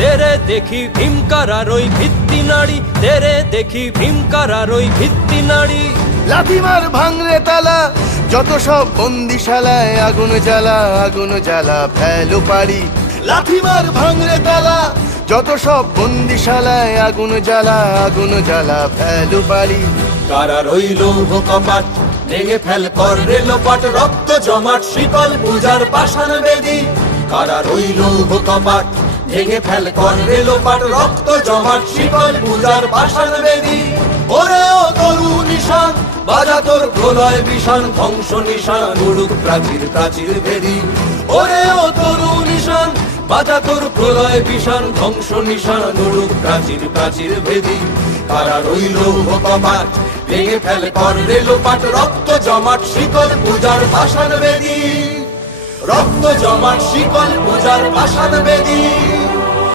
তেরে দেখি ভীমকারার ওই ভিত্তি নাড়ি, তেরে দেখি ভীমকারার ওই ভিত্তি নাড়ি। লাথিমার ভাঙরে তালা, যত সব বন্দিশালায় আগুন জ্বালা, আগুন জ্বালা ফেলো পারি। লাথিমার ভাঙরে তালা, যত সব বন্দিশালায় আগুন জ্বালা, আগুন জ্বালা ফেলো পারি। কারা রইল কপাট, ভেঙে ফেল কর রেলোপাট, রক্ত জমাট শিকল পূজার পাষাণ বেদী। কারা রইল কপাট, ভেঙে ফেল কর রেলোপাট, রক্ত জমাট শিকল পূজার পাষাণ বেদী। ওরে ও তরু নিশান, বাজা তোর প্রলয় বিষাণ, ধ্বংস নিশান উড়ুক প্রাচীর প্রাচীর ভেদী। ওরে ও তরু নিশান, বাজা তোর প্রলয় বিষাণ, ধ্বংস নিশান উড়ুক প্রাচীর প্রাচীর ভেদী। কারা রইল কপাট, ভেঙে ফেল কর রেলোপাট, রক্ত জমাট শিকল পূজার পাষাণ বেদী। রক্ত জমাট শিকল পূজার পাষাণ বেদী।